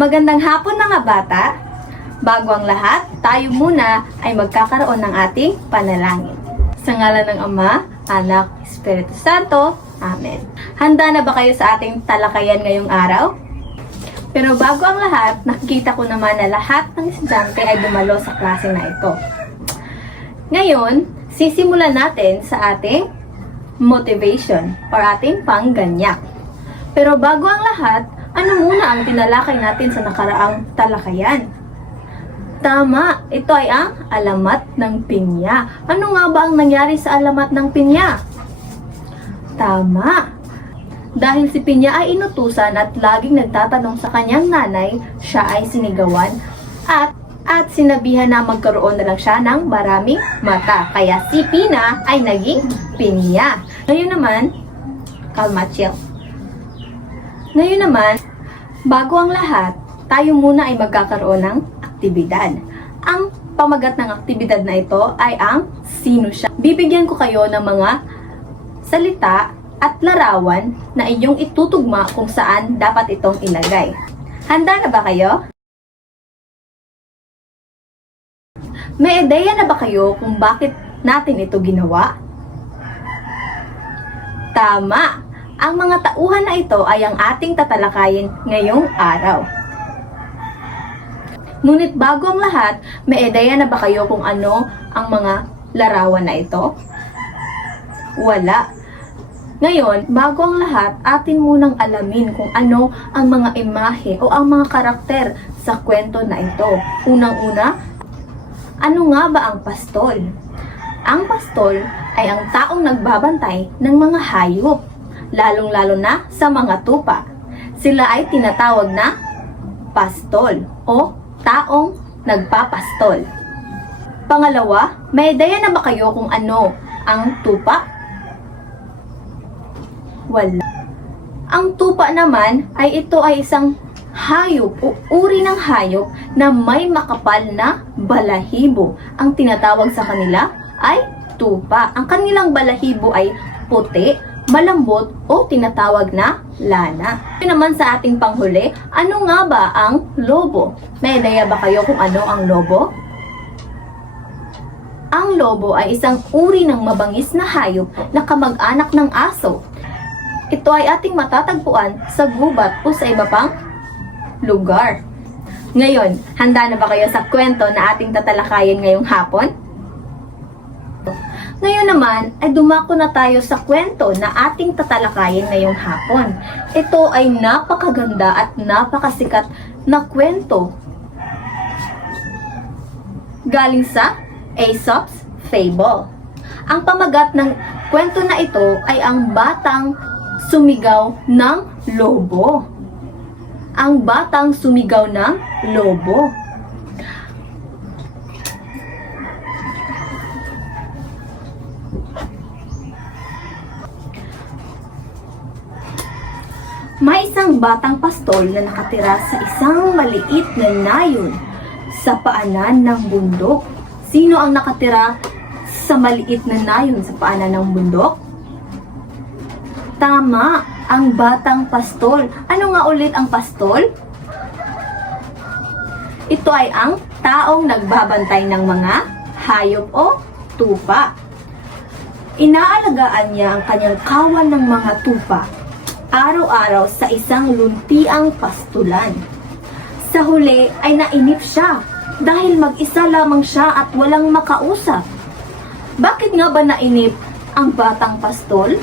Magandang hapon mga bata! Bago ang lahat, tayo muna ay magkakaroon ng ating panalangin. Sa ngalan ng Ama, Anak, Espiritu Santo. Amen. Handa na ba kayo sa ating talakayan ngayong araw? Pero bago ang lahat, nakikita ko naman na lahat ng estudyante ay dumalo sa klase na ito. Ngayon, sisimulan natin sa ating motivation or ating pangganyak. Pero bago ang lahat, ano muna ang tinalakay natin sa nakaraang talakayan? Tama, ito ay ang alamat ng pinya. Ano nga ba ang nangyari sa alamat ng pinya? Tama. Dahil si Pinya ay inutusan at laging nagtatanong sa kanyang nanay, siya ay sinigawan at sinabihan na magkaroon na lang siya ng maraming mata. Kaya si Pina ay naging Pinya. Ngayon naman, kalma, chill. Ngayon naman, bago ang lahat, tayo muna ay magkakaroon ng aktibidad. Ang pamagat ng aktibidad na ito ay ang sino siya. Bibigyan ko kayo ng mga salita at larawan na inyong itutugma kung saan dapat itong ilagay. Handa na ba kayo? May ideya na ba kayo kung bakit natin ito ginawa? Tama! Ang mga tauhan na ito ay ang ating tatalakayin ngayong araw. Ngunit bago ang lahat, may ideya na ba kayo kung ano ang mga larawan na ito? Wala. Ngayon, bago ang lahat, atin munang alamin kung ano ang mga imahe o ang mga karakter sa kwento na ito. Unang-una, ano nga ba ang pastol? Ang pastol ay ang taong nagbabantay ng mga hayop, lalong-lalo na sa mga tupa. Sila ay tinatawag na pastol o taong nagpapastol. Pangalawa, may ideya na ba kayo kung ano ang tupa? Wala. Ang tupa naman ay ito ay isang hayop o uri ng hayop na may makapal na balahibo. Ang tinatawag sa kanila ay tupa. Ang kanilang balahibo ay puti, malambot o tinatawag na lana. Ito naman sa ating panghuli, ano nga ba ang lobo? May ideya ba kayo kung ano ang lobo? Ang lobo ay isang uri ng mabangis na hayop na kamag-anak ng aso. Ito ay ating matatagpuan sa gubat o sa iba pang lugar. Ngayon, handa na ba kayo sa kwento na ating tatalakayin ngayong hapon? Ngayon naman, ay dumako na tayo sa kwento na ating tatalakayin ngayong hapon. Ito ay napakaganda at napakasikat na kwento. Galing sa Aesop's Fable. Ang pamagat ng kwento na ito ay ang batang sumigaw ng lobo. Ang batang sumigaw ng lobo. May isang batang pastol na nakatira sa isang maliit na nayon sa paanan ng bundok. Sino ang nakatira sa maliit na nayon sa paanan ng bundok? Tama, ang batang pastol. Ano nga ulit ang pastol? Ito ay ang taong nagbabantay ng mga hayop o tupa. Inaalagaan niya ang kanyang kawan ng mga tupa araw-araw sa isang luntiang pastulan. Sa huli ay nainip siya dahil mag-isa lamang siya at walang makausap. Bakit nga ba nainip ang batang pastol?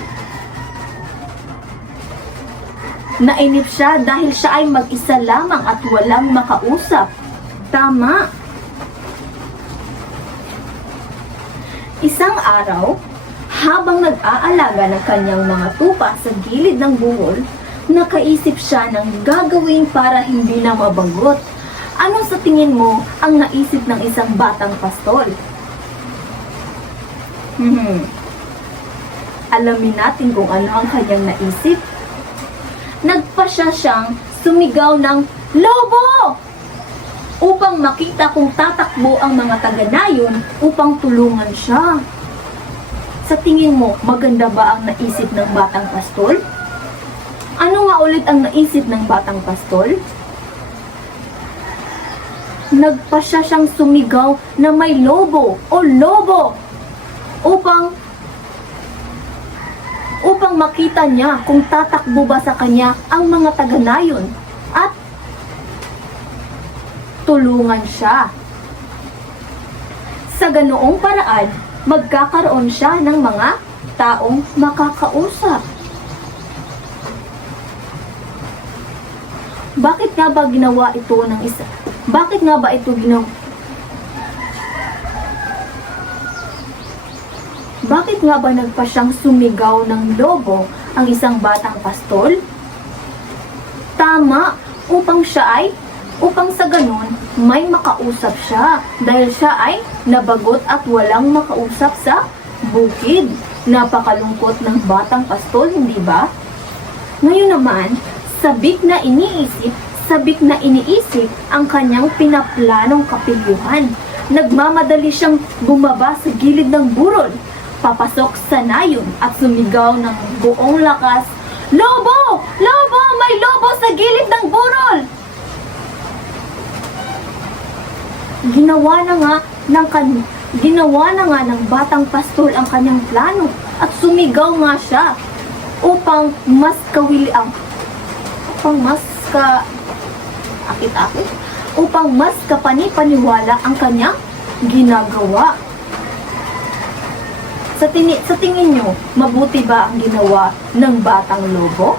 Nainip siya dahil siya ay mag-isa lamang at walang makausap. Tama. Isang araw, habang nag-aalaga ng kanyang mga tupa sa gilid ng bungol, nakaisip siya ng gagawin para hindi na mabagot. Ano sa tingin mo ang naisip ng isang batang pastol? Alamin natin kung ano ang kanyang naisip. Nagpasya siyang sumigaw ng lobo! Upang makita kung tatakbo ang mga taga-nayon upang tulungan siya. Sa tingin mo, maganda ba ang naisip ng batang pastol? Ano nga ulit ang naisip ng batang pastol? nagpa siyang sumigaw na may lobo o lobo upang makita niya kung tatakbo ba sa kanya ang mga taga-nayon at tulungan siya. Sa ganoong paraan, magkakaroon siya ng mga taong makakausap. Bakit nga ba ginawa ito ng isa? Bakit nga ba ito ginawa? Bakit nga ba nagpa siyang sumigaw ng lobo ang isang batang pastol? Tama, upang sa ganon, may makausap siya dahil siya ay nabagot at walang makausap sa bukid. Napakalungkot ng batang pastol, hindi ba? Ngayon naman, sabik na iniisip ang kanyang pinaplanong kapilyuhan. Nagmamadali siyang bumaba sa gilid ng burol, papasok sa nayon at sumigaw ng buong lakas, "Lobo! Lobo! May lobo sa gilid ng burol!" Ginawa na nga ng batang pastol ang kanyang plano at sumigaw nga siya upang mas kapani-paniwala ang kanyang ginagawa. Sa tingin nyo, mabuti ba ang ginawa ng batang lobo?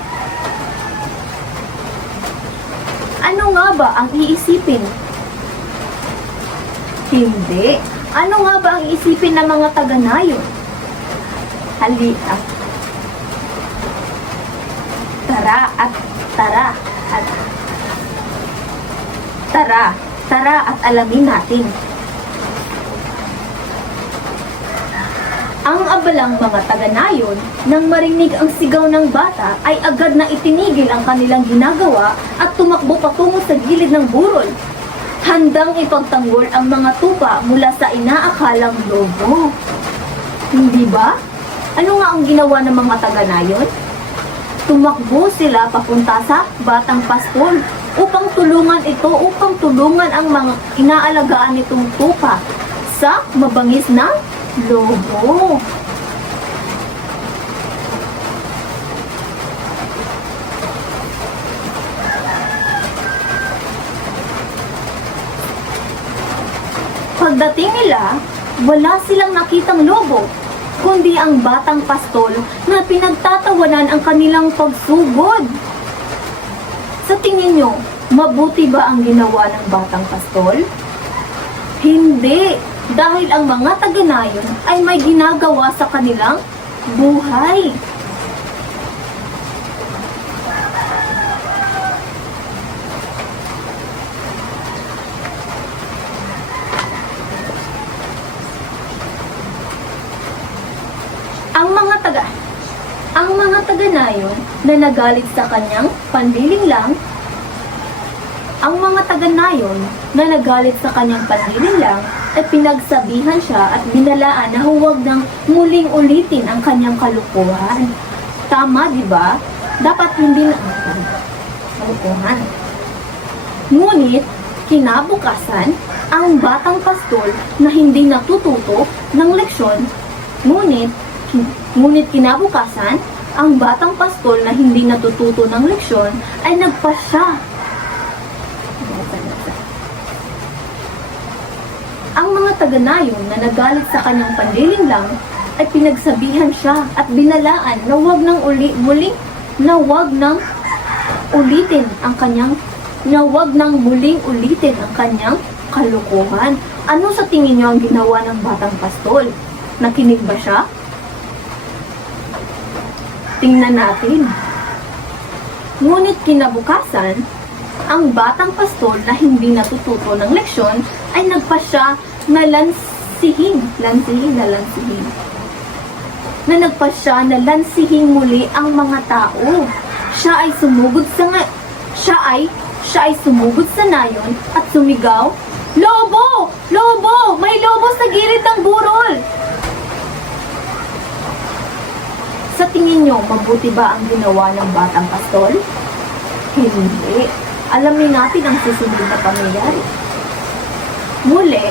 Ano nga ba ang iisipin? Hindi. Ano nga ba ang iisipin ng mga taga-nayon? Tara at alamin natin. Ang abalang mga taga-nayon nang marinig ang sigaw ng bata ay agad na itinigil ang kanilang ginagawa at tumakbo patungo sa gilid ng burol. Handang ipagtanggol ang mga tupa mula sa inaakalang lobo. Hindi ba? Ano nga ang ginawa ng mga taga-nayon? Tumakbo sila papunta sa batang pastol upang tulungan ang mga inaalagaan nitong tupa sa mabangis na lobo. Pagdating nila, wala silang nakitang lobo, kundi ang batang pastol na pinagtatawanan ang kanilang pagsugod. Sa tingin nyo, mabuti ba ang ginawa ng batang pastol? Hindi, dahil ang mga taga-nayon ay may ginagawa sa kanilang buhay. Ang mga taga-nayon na nagalit sa kanyang panlilinlang ay pinagsabihan siya at binalaan na huwag nang muling ulitin ang kanyang kalukuhan. Tama, di ba? Dapat hindi na kalukuhan. Ngunit, kinabukasan, ang batang pastol na hindi natututo ng leksyon, Ngunit kinabukasan, ang batang pastol na hindi natututo ng leksyon ay nagpasya. Ang mga taga-nayon na nagalit sa kanyang panlilinlang ay pinagsabihan siya at binalaan na huwag nang muling ulitin ang kanyang kalukuhan. Ano sa tingin niyo ang ginawa ng batang pastol? Nakinig ba siya? Tingnan natin. Ngunit kinabukasan, ang batang pastol na hindi natututo ng leksyon ay nagpasya na lansihin muli ang mga tao. Siya ay sumugod sa nayon at sumigaw, "Lobo! Lobo! May lobo sa gilid ng burol!" Sa tingin nyo, mabuti ba ang ginawa ng batang pastol? Hindi. Alamin natin ang susunod na pangyayari. Muli,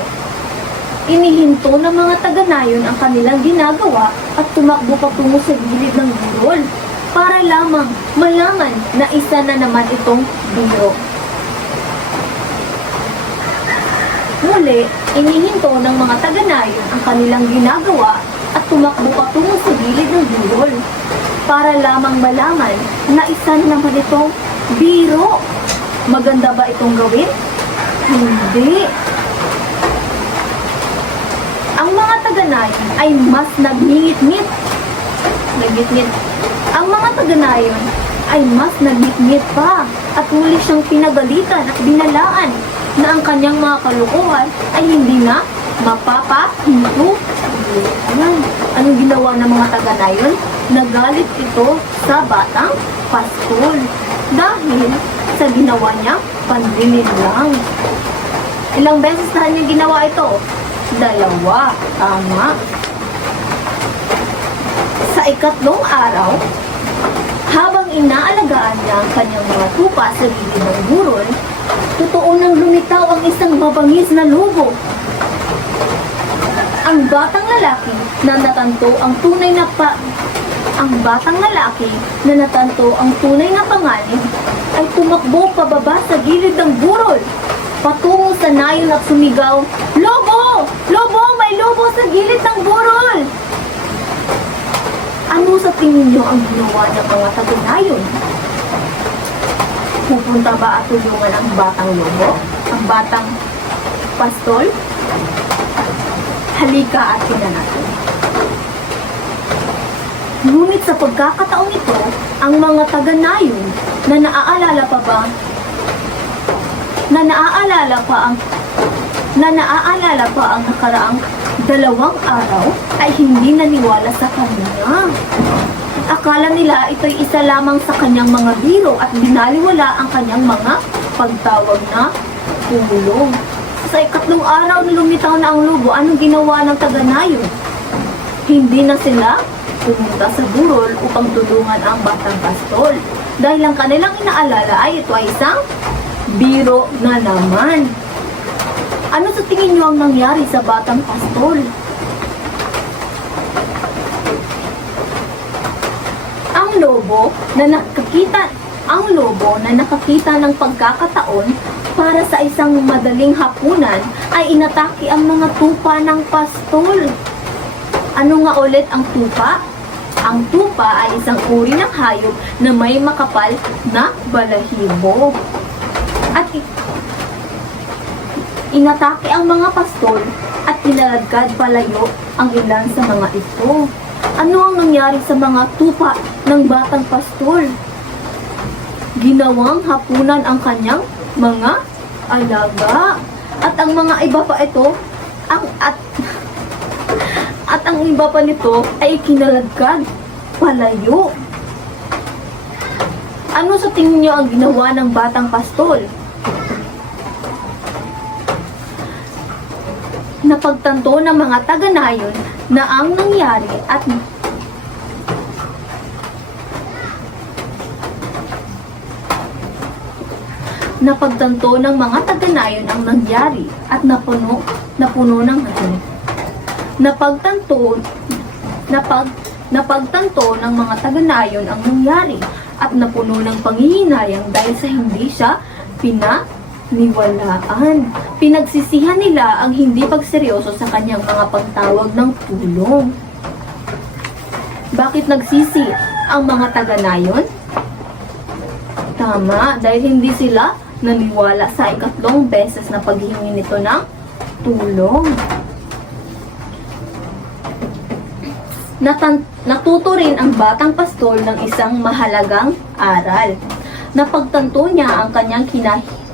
inihinto ng mga taga-nayon ang kanilang ginagawa at tumakbo patungo sa gilid ng burol para lamang malaman na isa na naman itong biro. Muli, inihinto ng mga taga-nayon ang kanilang ginagawa at tumakbo patungo sa gilid ng burol para lamang malaman na isa na naman itong biro. Maganda ba itong gawin? Hindi. Ang mga taga-nayon ay mas nagngingit-ngit. Ang mga taga-nayon ay mas nagngit-ngit pa at muli siyang pinagalitan at binalaan na ang kanyang mga kalukuhan ay hindi na mapapahinto. Anong ginawa ng mga taga-nayon? Nagalit ito sa batang pastol dahil sa ginawa niya panlilin lang. Ilang beses na niya ginawa ito? 2. Tama. Sa ikatlong araw, habang inaalagaan niya ang kanyang mga tupa sa gilid ng burol, totoo nang lumitaw ang isang mabangis na lobo. Ang batang lalaki na natanto ang tunay na panganib ay tumakbo pababa sa gilid ng burol patungo sa nayon at sumigaw, "Lobo! Lobo! May lobo sa gilid ng burol!" Ano sa tingin niyo ang ginawa ng mga taga-nayon? Pupunta ba at tulungan ang batang lobo? Ang batang pastol? Halika at tingnan natin. Ngunit sa pagkakataong ito, ang mga taga-nayon na naaalala pa ang nakaraang 2 araw ay hindi naniwala sa kanya. Akala nila ito'y isa lamang sa kanyang mga biro at binaliwala ang kanyang mga pagtawag na tulong. Sa ikatlong araw na lumitaw na ang lobo, anong ginawa ng taga-nayon? Hindi na sila pumunta sa burol upang tulungan ang batang pastol dahil ang kanilang inaalala ay ito ay isang biro na naman. Ano sa tingin niyo ang nangyari sa batang pastol? Ang lobo na nakakita ng pagkakataon para sa isang madaling hapunan ay inatake ang mga tupa ng pastol. Ano nga ulit ang tupa? Ang tupa ay isang uri ng hayop na may makapal na balahibo. At inatake ang mga pastol at pinaladkad palayo ang ilan sa mga ito. Ano ang nangyari sa mga tupa ng batang pastol? Ginawang hapunan ang kanyang mga alaga. At ang mga iba pa ito, at ang iba pa nito ay kinaladkad palayo. Ano sa tingin niyo ang ginawa ng batang pastol? Napagtanto ng mga taga-nayon na ang nangyari at napuno ng galit. Napagtanto ng mga taga-nayon ang nangyari at napuno ng panghihinayang dahil sa hindi siya pinaniwalaan. Pinagsisihan nila ang hindi pagseryoso sa kanyang mga pagtawag ng tulong. Bakit nagsisi ang mga taga-nayon? Tama, dahil hindi sila naniwala sa ikatlong beses na paghihingi nito ng tulong. Natuto rin ang batang pastol ng isang mahalagang aral. Napagtanto niya ang kanyang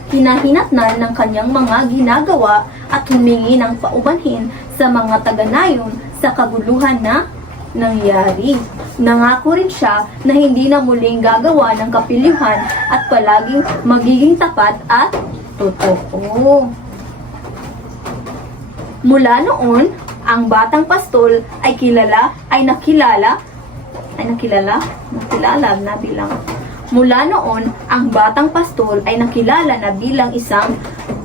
hinahinatnan ng kanyang mga ginagawa at humingi ng paumanhin sa mga taga-nayon sa kaguluhan na nangyari. Nangako rin siya na hindi na muling gagawa ng kapilihan at palaging magiging tapat at totoo. Mula noon, ang batang pastol ay nakilala na bilang isang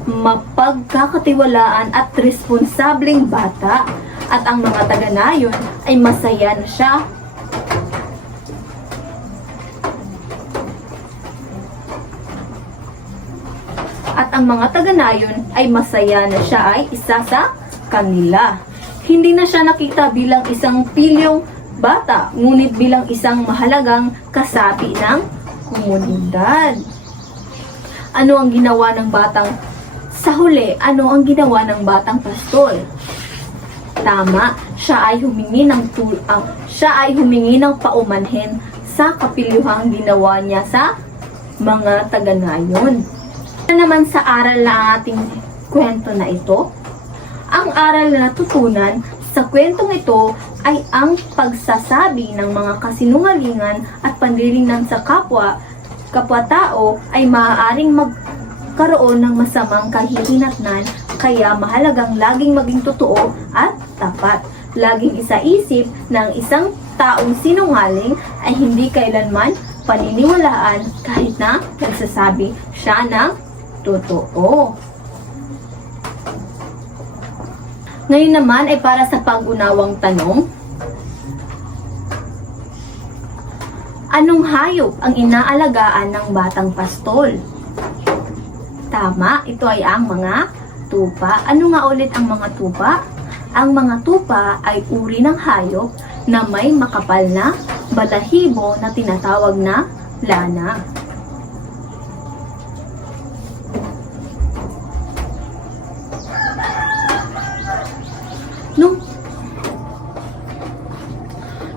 mapagkakatiwalaan at responsableng bata. At ang mga taga-nayon ay masaya na siya. At ang mga taga-nayon ay masaya na siya ay isa sa kanila. Hindi na siya nakita bilang isang pilyong bata, ngunit bilang isang mahalagang kasapi ng komunidad. Ano ang ginawa ng batang sa huli? Ano ang ginawa ng batang pastol? Tama, siya ay humingi ng paumanhin sa kapilyuhang ginawa niya sa mga taga-nayon. Ano naman sa aral na ating kwento na ito? Ang aral na natutunan sa kwentong ito ay ang pagsasabi ng mga kasinungalingan at panlilinlang sa kapwa-tao ay maaaring magkaroon ng masamang kahihinatnan, kaya mahalagang laging maging totoo at tapat. Laging isaisip na ang isang taong sinungaling ay hindi kailanman paniniwalaan kahit na nagsasabi siya ng totoo. Ngayon naman ay para sa pag-unawang tanong. Anong hayop ang inaalagaan ng batang pastol? Tama, ito ay ang mga tupa. Ano nga ulit ang mga tupa? Ang mga tupa ay uri ng hayop na may makapal na balahibo na tinatawag na lana.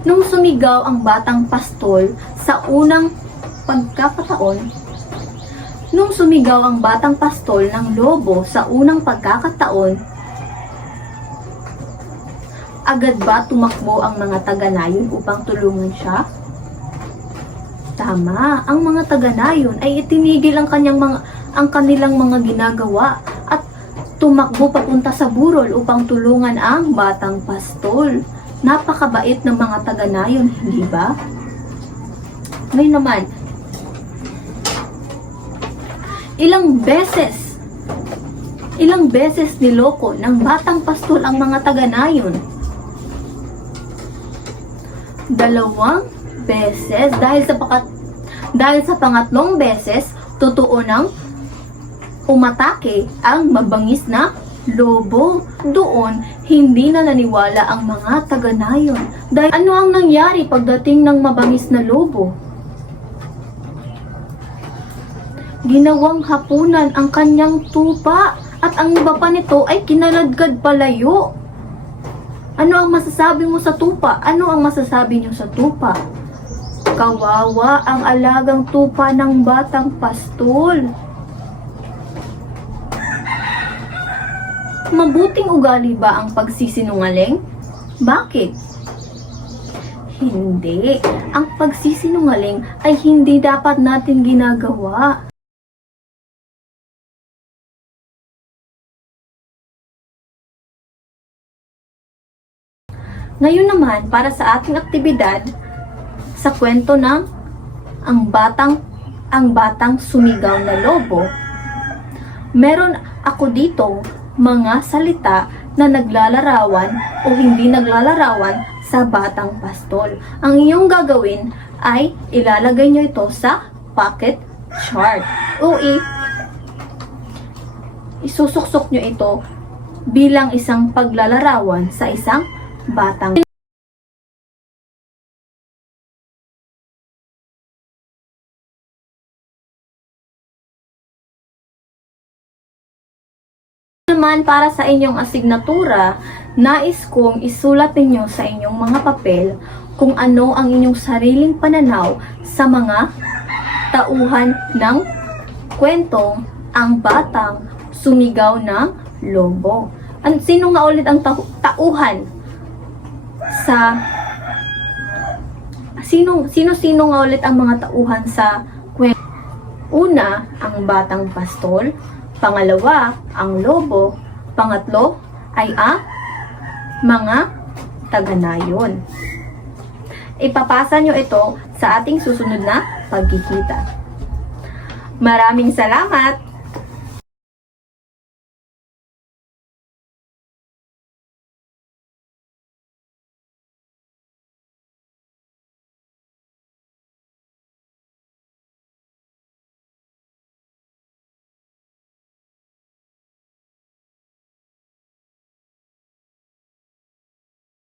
Nung sumigaw ang batang pastol sa unang pagkakataon, ng lobo sa unang pagkakataon, agad ba tumakbo ang mga taga-nayon upang tulungan siya? Tama, ang mga taga-nayon ay itinigil ang kanilang mga ginagawa at tumakbo papunta sa burol upang tulungan ang batang pastol. Napakabait ng mga taga-nayon, hindi ba? Ngayon naman, ilang beses niloko ng batang pastol ang mga taga-nayon? 2 beses. Dahil sa pangatlong beses, totoo nang umatake ang mabangis na lobo. Doon, hindi na naniwala ang mga taga-nayon. Dahil ano ang nangyari pagdating ng mabangis na lobo? Ginawang hapunan ang kanyang tupa at ang iba pa nito ay kinaladkad palayo. Ano ang masasabi mo sa tupa? Ano ang masasabi niyo sa tupa? Kawawa ang alagang tupa ng batang pastol. Mabuting ugali ba ang pagsisinungaling? Bakit? Hindi. Ang pagsisinungaling ay hindi dapat natin ginagawa. Ngayon naman, para sa ating aktibidad, sa kwento ng ang batang sumigaw na lobo, meron ako dito mga salita na naglalarawan o hindi naglalarawan sa batang pastol. Ang iyong gagawin ay ilalagay nyo ito sa pocket chart o isusuksok nyo ito bilang isang paglalarawan sa isang batang. Naman para sa inyong asignatura, nais kong isulat ninyo sa inyong mga papel kung ano ang inyong sariling pananaw sa mga tauhan ng kwentong ang batang sumigaw ng lobo. Sino nga ulit ang tauhan sa sino nga ulit ang mga tauhan sa kwento? Una, ang batang pastol. Pangalawa, ang lobo. Pangatlo ay ang mga taga-nayon. Ipapasa nyo ito sa ating susunod na pagkikita. Maraming salamat!